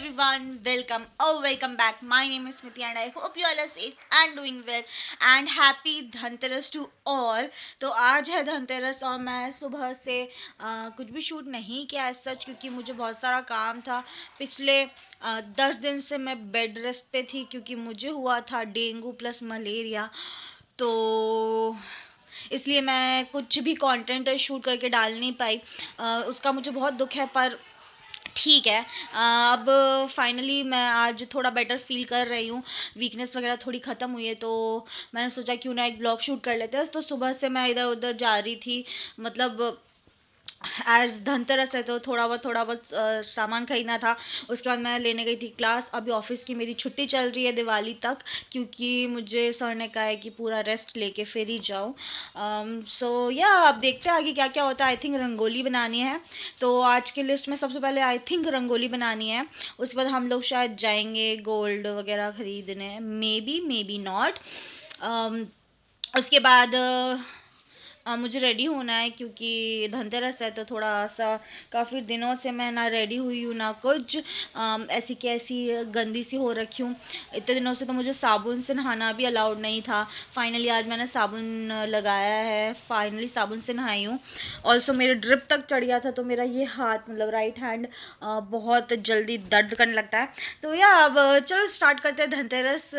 everyone, welcome back. My name is Smiti and I hope you all are safe and doing well and happy Dhanteras to all. तो आज है धनतेरस और मैं सुबह से कुछ भी शूट नहीं किया है सच, क्योंकि मुझे बहुत सारा काम था। पिछले 10 दिन से मैं बेड रेस्ट पे थी क्योंकि मुझे हुआ था डेंगू प्लस मलेरिया। तो इसलिए मैं कुछ भी कंटेंट शूट करके डाल नहीं पाई। उसका मुझे बहुत दुख है, पर ठीक है। अब फाइनली मैं आज थोड़ा बेटर फील कर रही हूँ, वीकनेस वगैरह थोड़ी ख़त्म हुई है। तो मैंने सोचा क्यों ना एक ब्लॉग शूट कर लेते हैं। तो सुबह से मैं इधर उधर जा रही थी, मतलब एज धनतेरस है तो थोड़ा बहुत सामान खरीदना था। उसके बाद मैं लेने गई थी क्लास। अभी ऑफिस की मेरी छुट्टी चल रही है दिवाली तक, क्योंकि मुझे सर ने कहा है कि पूरा रेस्ट लेके फिर ही जाऊँ। सो या अब देखते हैं आगे क्या क्या होता है। आई थिंक रंगोली बनानी है, तो आज की लिस्ट में सबसे पहले आई थिंक रंगोली बनानी है। उसके बाद हम लोग शायद जाएंगे गोल्ड वगैरह खरीदने, मे बी नॉट। उसके बाद मुझे रेडी होना है क्योंकि धनतेरस है। तो थोड़ा सा काफ़ी दिनों से मैं ना रेडी हुई हूँ ना कुछ, ऐसी कैसी गंदी सी हो रखी हूँ। इतने दिनों से तो मुझे साबुन से नहाना भी अलाउड नहीं था। फाइनली आज मैंने साबुन लगाया है, फाइनली साबुन से नहाई हूँ। ऑल्सो मेरे ड्रिप तक चढ़ गया था, तो मेरा ये हाथ मतलब राइट हैंड बहुत जल्दी दर्द करने लगता है। तो या अब चलो स्टार्ट करते हैं धनतेरस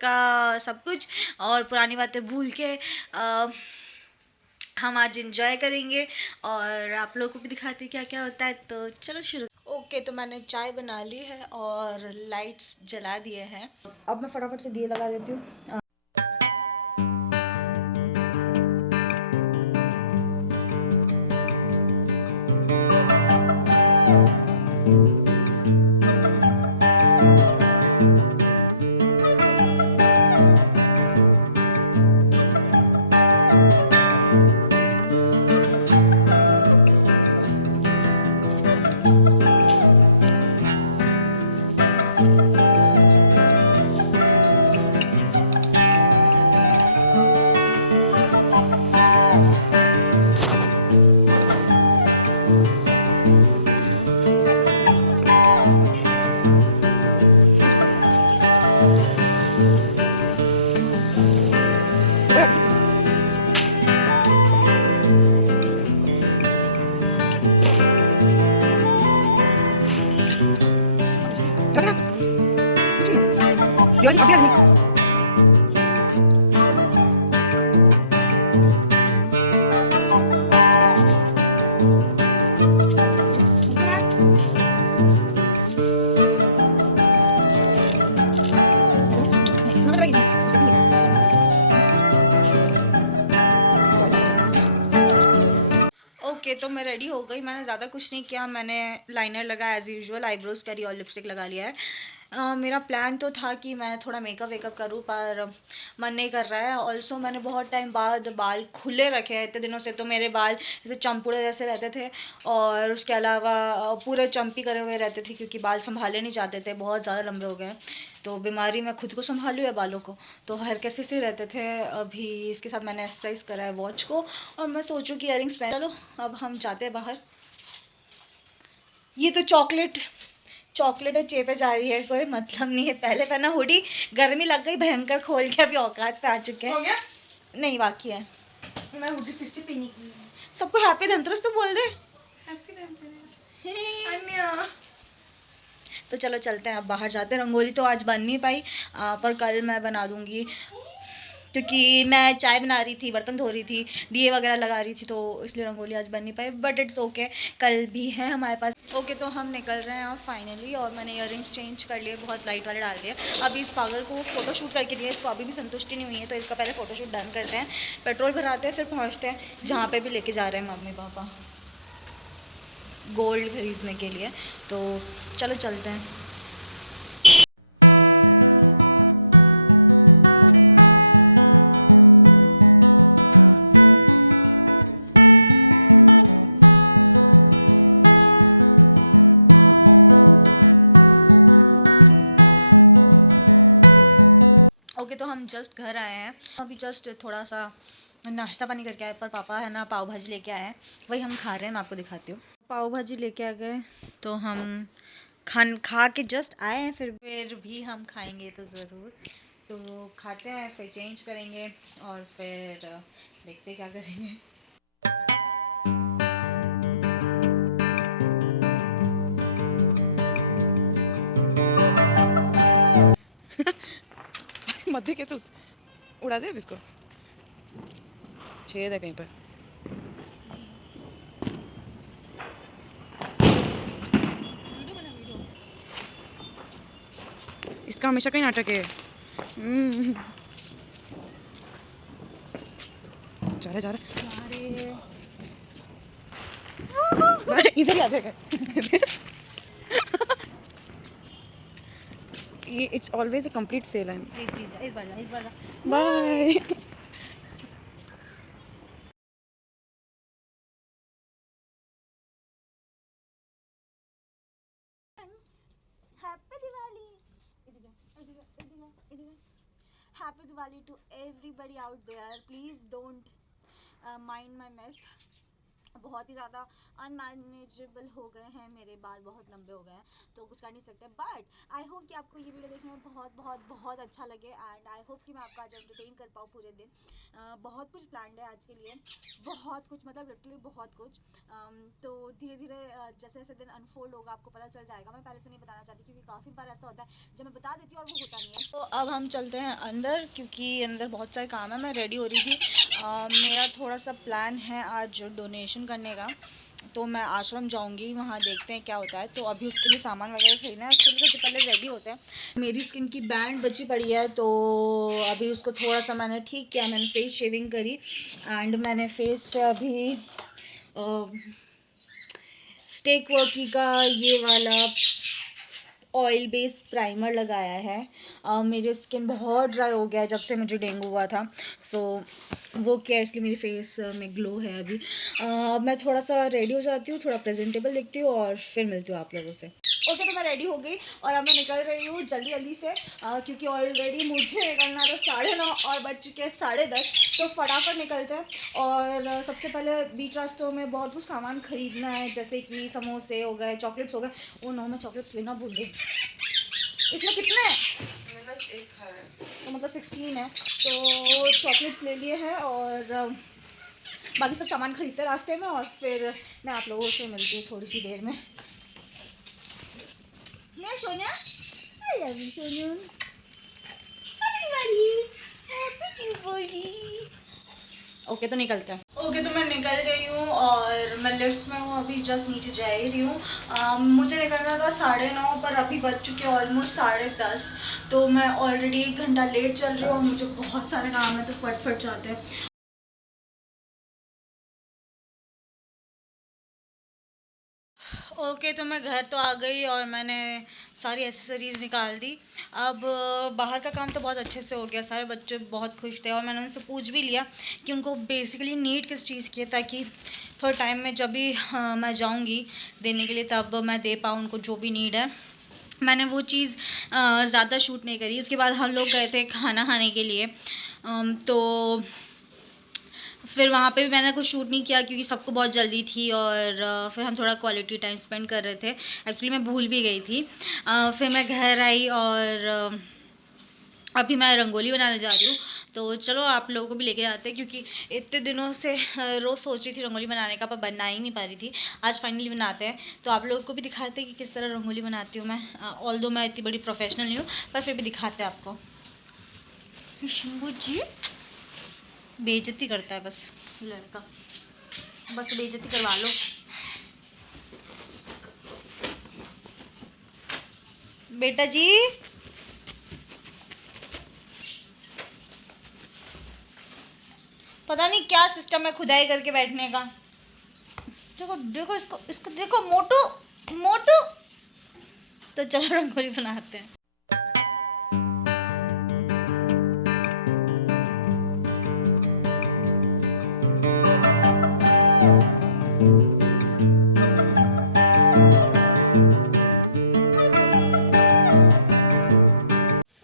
का सब कुछ, और पुरानी बातें भूल के हम आज इंजॉय करेंगे और आप लोगों को भी दिखाते हैं क्या क्या होता है। तो चलो शुरू। ओके, तो मैंने चाय बना ली है और लाइट्स जला दिए हैं। अब मैं फटाफट से दिए लगा देती हूँ। ओके, तो मैं रेडी हो गई। मैंने ज़्यादा कुछ नहीं किया, मैंने लाइनर लगाया एज यूजुअल, आईब्रोज करी और लिपस्टिक लगा लिया है। मेरा प्लान तो था कि मैं थोड़ा मेकअप वेकअप करूँ, पर मन नहीं कर रहा है। ऑल्सो मैंने बहुत टाइम बाद बाल खुले रखे हैं। इतने दिनों से तो मेरे बाल जैसे चंपुड़े जैसे रहते थे, और उसके अलावा पूरे चंपी करे हुए रहते थे, क्योंकि बाल संभाले नहीं जाते थे, बहुत ज़्यादा लंबे हो गए हैं। तो बीमारी मैं खुद को संभालू या बालों को, तो हर कैसे से रहते थे। अभी इसके साथ मैंने एक्सरसाइज करा है वॉच को, और मैं सोचूं कि इयरिंग्स पहन। चलो अब हम जाते हैं बाहर। ये तो चॉकलेट और चेपे जा रही है, कोई मतलब नहीं है। पहले पहना हुडी, गर्मी लग गई भयंकर, खोल के अभी औकात पे आ चुके हैं। हो गया? नहीं, बाकी है। मैं हुडी फिर से पहनी। सबको हैप्पी धनतेरस तो बोल दे। हैप्पी धनतेरस अन्या। तो चलो चलते हैं, अब बाहर जाते हैं। रंगोली तो आज बन नहीं पाई, पर कल मैं बना दूंगी, क्योंकि मैं चाय बना रही थी, बर्तन धो रही थी, दिए वगैरह लगा रही थी, तो इसलिए रंगोली आज बन नहीं पाई। बट इट्स ओके, कल भी है हमारे पास। ओके, तो हम निकल रहे हैं अब फाइनली, और मैंने इयररिंग्स चेंज कर लिए, बहुत लाइट वाले डाल दिए। अभी इस पागल को फ़ोटो शूट करके दिए, इसको अभी भी संतुष्टि नहीं हुई है, तो इसका पहले फ़ोटो शूट डन करते हैं, पेट्रोल भराते हैं, फिर पहुँचते हैं जहाँ पर भी लेके जा रहे हैं मम्मी पापा गोल्ड खरीदने के लिए। तो चलो चलते हैं। ओके, तो हम जस्ट घर आए हैं। अभी जस्ट थोड़ा सा नाश्ता पानी करके आए, पर पापा है ना पाव भाजी लेके आए हैं, वही हम खा रहे हैं। मैं आपको दिखाती हूँ। पाव भाजी लेके आ गए, तो हम खा के जस्ट आए हैं, फिर भी हम खाएंगे तो ज़रूर। तो खाते हैं, फिर चेंज करेंगे और फिर देखते हैं क्या करेंगे। मत दे, कैसे उड़ा दे अब इसको, छेद है कहीं पर। इसका हमेशा कहीं नाटक है। जा रहा इधर ही आ जाएगा। ये it's always a complete fail. इस बार bye. Happy Diwali. Happy Diwali to everybody out there. Please don't mind my mess. बहुत ही ज़्यादा अनमैनेजेबल हो गए हैं, मेरे बाल बहुत लंबे हो गए हैं, तो कुछ कर नहीं सकते। बट आई होप कि आपको ये वीडियो देखने में बहुत बहुत बहुत अच्छा लगे, एंड आई होप कि मैं आपको आज एंटरटेन कर पाऊँ पूरे दिन। बहुत कुछ प्लान्ड है आज के लिए, बहुत कुछ, मतलब लिटरली बहुत कुछ। तो धीरे धीरे जैसे जैसे दिन अनफोल्ड होगा आपको पता चल जाएगा। मैं पहले से नहीं बताना चाहती क्योंकि काफ़ी बार ऐसा होता है जब मैं बता देती हूँ और वो होता नहीं है। तो अब हम चलते हैं अंदर, क्योंकि अंदर बहुत सारे काम है। मैं रेडी हो रही थी। मेरा थोड़ा सा प्लान है आज डोनेशन करने का, तो मैं आश्रम जाऊंगी, वहाँ देखते हैं क्या होता है। तो अभी उसके लिए सामान वगैरह खरीदना है, एक्चुअली सबसे पहले रेडी होते हैं। मेरी स्किन की बैंड बची पड़ी है, तो अभी उसको थोड़ा सा मैंने ठीक किया। मैंने फेस शेविंग करी एंड मैंने फेस पे अभी स्टेक वर्की का ये वाला ऑयल बेस्ड प्राइमर लगाया है। मेरी स्किन बहुत ड्राई हो गया है जब से मुझे डेंगू हुआ था, सो वो क्या, इसलिए मेरी फेस में ग्लो है अभी। मैं थोड़ा सा रेडी हो जाती हूँ, थोड़ा प्रेजेंटेबल दिखती हूँ और फिर मिलती हूँ आप लोगों से। ओके, तो मैं रेडी हो गई और अब मैं निकल रही हूँ जल्दी जल्दी से, क्योंकि ऑलरेडी मुझे निकलना था 9:30 और बज चुके हैं 10:30। तो फटाफट निकलते हैं। और सबसे पहले बीच रास्तों में बहुत कुछ सामान खरीदना है, जैसे कि समोसे हो गए, चॉकलेट्स हो गए। ओ नो, मैं चॉकलेट्स लेना भूल गई। इसमें कितने हैं? मेरे पास एक है, तो मतलब 16 है। तो चॉकलेट्स ले लिए हैं और बाकी सब सामान खरीदते रास्ते में, और फिर मैं आप लोगों से मिलती हूँ थोड़ी सी देर में। मैं Sonia, I love you Sonu. Happy Diwali, happy Diwali. Okay, तो निकलते हैं। ओके, तो मैं निकल गई हूँ और मैं लिफ्ट में हूँ, अभी जस्ट नीचे जा ही रही हूँ। मुझे निकलना था 9:30, पर अभी बज चुके हैं ऑलमोस्ट 10:30। तो मैं ऑलरेडी 1 घंटा लेट चल रही हूँ और मुझे बहुत सारे काम है, तो फट जाते हैं। ओके, तो मैं घर तो आ गई और मैंने सारी एसेसरीज़ निकाल दी। अब बाहर का काम तो बहुत अच्छे से हो गया, सारे बच्चे बहुत खुश थे और मैंने उनसे पूछ भी लिया कि उनको बेसिकली नीड किस चीज़ की है, ताकि थोड़े टाइम में जब भी मैं जाऊंगी देने के लिए, तब मैं दे पाऊँ उनको जो भी नीड है। मैंने वो चीज़ ज़्यादा शूट नहीं करी। उसके बाद हम लोग गए थे खाना खाने के लिए, तो फिर वहाँ पे भी मैंने कुछ शूट नहीं किया क्योंकि सबको बहुत जल्दी थी, और फिर हम थोड़ा क्वालिटी टाइम स्पेंड कर रहे थे। एक्चुअली मैं भूल भी गई थी। फिर मैं घर आई और अभी मैं रंगोली बनाने जा रही हूँ। तो चलो आप लोगों को भी लेके जाते हैं, क्योंकि इतने दिनों से रोज़ सोच रही थी रंगोली बनाने का, पर बना ही नहीं पा रही थी। आज फाइनली बनाते हैं, तो आप लोगों को भी दिखाते हैं कि किस तरह रंगोली बनाती हूँ मैं। ऑल्दो मैं इतनी बड़ी प्रोफेशनल नहीं हूँ, पर फिर भी दिखाते हैं आपको। शंभू जी बेइज्जती करता है बस लड़का, बस बेइज्जती करवा लो। बेटा जी, पता नहीं क्या सिस्टम है खुदाई करके बैठने का। देखो देखो, इसको इसको देखो, मोटू मोटू। तो चलो रंगोली बनाते हैं।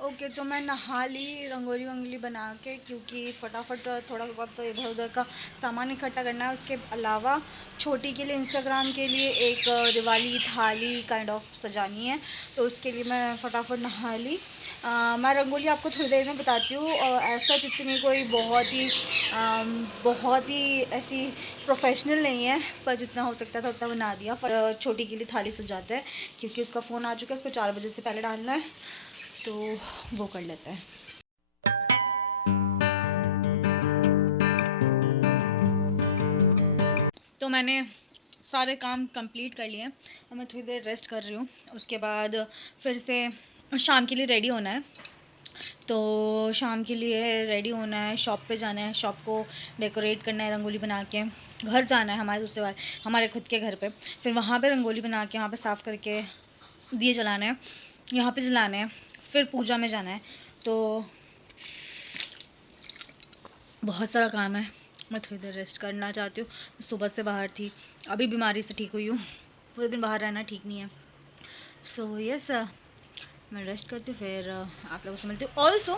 ओके, तो मैं नहा ली रंगोली वंगोली बना के, क्योंकि फटाफट थोड़ा बहुत इधर उधर का सामान इकट्ठा करना है। उसके अलावा छोटी के लिए इंस्टाग्राम के लिए एक दिवाली थाली काइंड ऑफ सजानी है, तो उसके लिए मैं फटाफट नहा ली। मैं रंगोली आपको थोड़ी देर में बताती हूँ। ऐसा जितनी कोई बहुत ही ऐसी प्रोफेशनल नहीं है, पर जितना हो सकता था उतना बना दिया। छोटी के लिए थाली सजाते हैं, क्योंकि उसका फ़ोन आ चुका है, उसको 4 बजे से पहले डालना है, तो वो कर लेते हैं। तो मैंने सारे काम कंप्लीट कर लिए हैं और मैं थोड़ी देर रेस्ट कर रही हूँ। उसके बाद फिर से शाम के लिए रेडी होना है, तो शाम के लिए रेडी होना है, शॉप पे जाना है, शॉप को डेकोरेट करना है रंगोली बना के। घर जाना है हमारे दूसरे बार हमारे खुद के घर पे, फिर वहाँ पे रंगोली बना के वहाँ पे साफ़ करके दिए जलाने हैं, यहाँ पे जलाने हैं, फिर पूजा में जाना है। तो बहुत सारा काम है। मैं थोड़ी देर रेस्ट करना चाहती हूँ। सुबह से बाहर थी, अभी बीमारी से ठीक हुई हूँ। पूरे दिन बाहर रहना ठीक नहीं है। सो यस, मैं रेस्ट करती हूँ, फिर आप लोगों से मिलती हूँ। ऑल्सो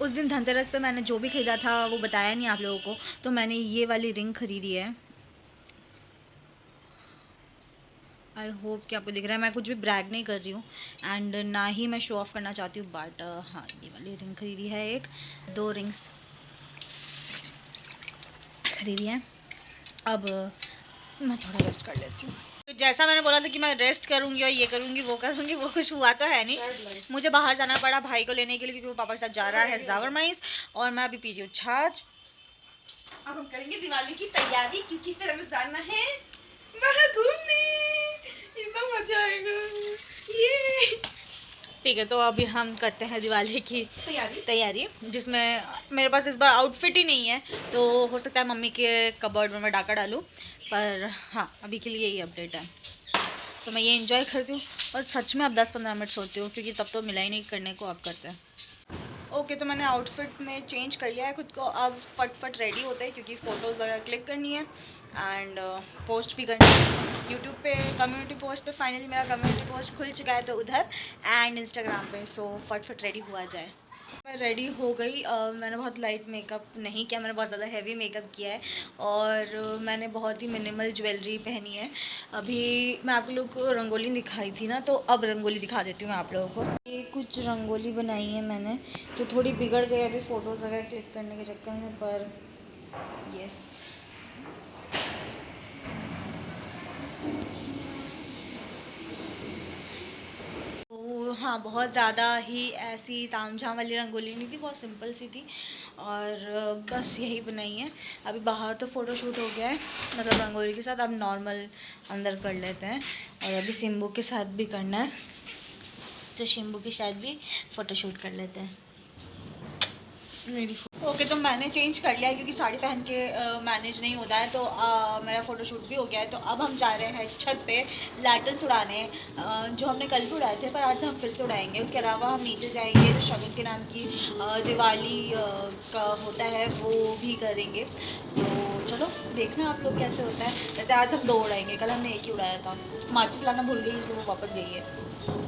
उस दिन धनतेरस पे मैंने जो भी ख़रीदा था वो बताया नहीं आप लोगों को, तो मैंने ये वाली रिंग ख़रीदी है। आई होप कि आपको दिख रहा है, मैं कुछ भी ब्रैग नहीं कर रही हूँ एंड ना ही मैं शो ऑफ़ करना चाहती हूँ, बट हाँ, ये वाली रिंग ख़रीदी है। 2 रिंग्स खरीदी है। अब मैं थोड़ा रेस्ट कर लेती हूँ। तो जैसा मैंने बोला था कि मैं रेस्ट करूँगी और ये करूँगी वो करूँगी, वो कुछ हुआ तो है नहीं। मुझे बाहर जाना पड़ा भाई को लेने के लिए, क्योंकि वो पापा के साथ जा रहा है जावर माइस, और मैं अभी पी रही हूँ छाछ। अब हम करेंगे दिवाली की तैयारी, क्योंकि फिर हमें जाना है बाहर घूमने, इतना मजा आएगा ये। ठीक है, तो अभी हम करते हैं दिवाली की तैयारी, जिसमें मेरे पास इस बार आउटफिट ही नहीं है, तो हो सकता है मम्मी के कबर्ड में मैं डाका डालूँ, पर हाँ, अभी के लिए यही अपडेट है। तो मैं ये एंजॉय करती हूँ और सच में अब 10-15 मिनट सोती हूँ, क्योंकि तब तो मिला ही नहीं करने को। अब करते हैं। ओके, तो मैंने आउटफिट में चेंज कर लिया है खुद को। अब फटफट रेडी होते हैं, क्योंकि फ़ोटोज़ वगैरह क्लिक करनी है एंड पोस्ट भी करनी है यूट्यूब पे। कम्युनिटी पोस्ट पे फाइनली मेरा कम्युनिटी पोस्ट खुल चुका है, तो उधर एंड इंस्टाग्राम पे। सो फटफट रेडी हुआ जाए। मैं रेडी हो गई। मैंने बहुत लाइट मेकअप नहीं किया, मैंने बहुत ज़्यादा हैवी मेकअप किया है, और मैंने बहुत ही मिनिमल ज्वेलरी पहनी है। अभी मैं आप लोगों को रंगोली दिखाई थी ना, तो अब रंगोली दिखा देती हूँ मैं आप लोगों को। ये कुछ रंगोली बनाई है मैंने, जो थोड़ी बिगड़ गई अभी फ़ोटोज़ वगैरह क्लिक करने के चक्कर में, पर यस। हाँ, बहुत ज़्यादा ही ऐसी तामझाम वाली रंगोली नहीं थी, बहुत सिंपल सी थी, और बस यही बनाई है। अभी बाहर तो फ़ोटो शूट हो गया है, मतलब रंगोली के साथ। अब नॉर्मल अंदर कर लेते हैं, और अभी सिम्बू के साथ भी करना है, तो सिम्बू के साथ भी फ़ोटो शूट कर लेते हैं। ओके, तो मैंने चेंज कर लिया है, क्योंकि साड़ी पहन के मैनेज नहीं होता है, तो मेरा फ़ोटोशूट भी हो गया है। तो अब हम जा रहे हैं छत पे लैटर्न्स उड़ाने, जो हमने कल भी उड़ाए थे, पर आज हम फिर से उड़ाएंगे। उसके अलावा हम नीचे जाएंगे, जो शगुन के नाम की दिवाली का होता है वो भी करेंगे। तो चलो देखना आप लोग कैसे होता है। जैसे आज हम 2 उड़ाएंगे, कल हमने 1 ही उड़ाया था। माचिस लाना भूल गई, इसलिए वो वापस गई है।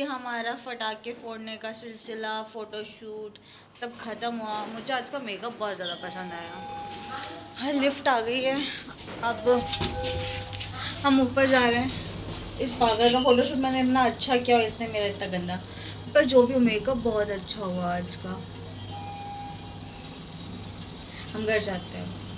फाइनली हमारा पटाखे फोड़ने का सिलसिला, फोटोशूट सब ख़त्म हुआ। मुझे आज का मेकअप बहुत ज़्यादा पसंद आया। हाँ, लिफ्ट आ गई है, अब हम ऊपर जा रहे हैं। इस पागल का फोटोशूट मैंने इतना अच्छा किया और इसने मेरा इतना गंदा, पर जो भी मेकअप बहुत अच्छा हुआ आज का। हम घर जाते हैं।